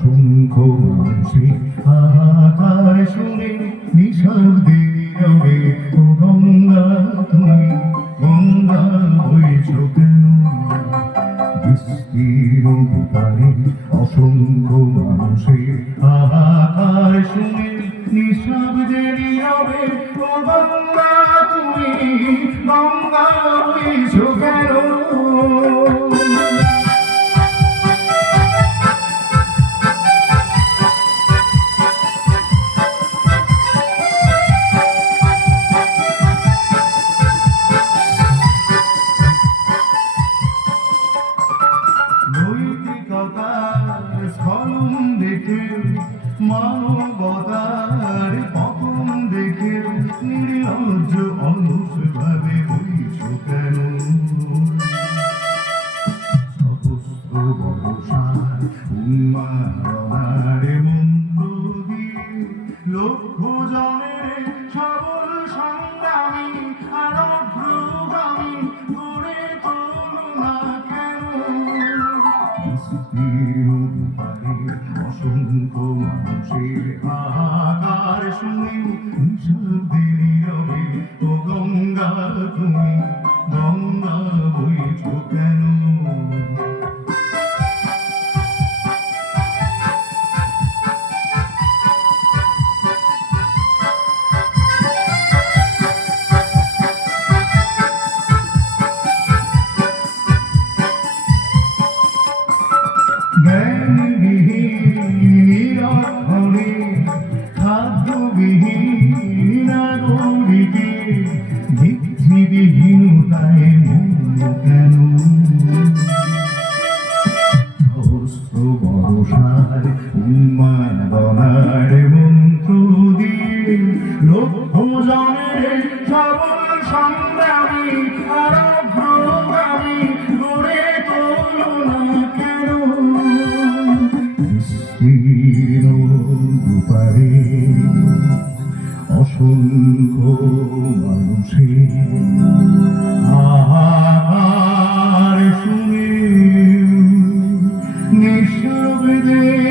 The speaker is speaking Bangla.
অসংখ্য মানুষে, আহার শুনে নিঃশব্দে নীরবে ও গঙ্গা তুমি গঙ্গা হয়েছ কেন বিস্তীর্ণ পারে অসংখ্য মানুষে শুনে নিঃশব্দে তুমি গঙ্গা মানবতার পতন দেখে নির্লজ্জ অলস ভাবে হইছ কেন? সহস্র বর্ষার উন্মাদনার মন্ত্র দিয়ে লক্ষ জনের বিস্তীর্ণ পারে অসংখ্য মানুষের হাহাকার শুনে নিঃশব্দে ভিত্তিবিহীনতায় মূল কেন? সহস্র না কেন? বিস্তীর্ণ অসংখ্য মানুষে আহার শুনে নিঃস্ববেদের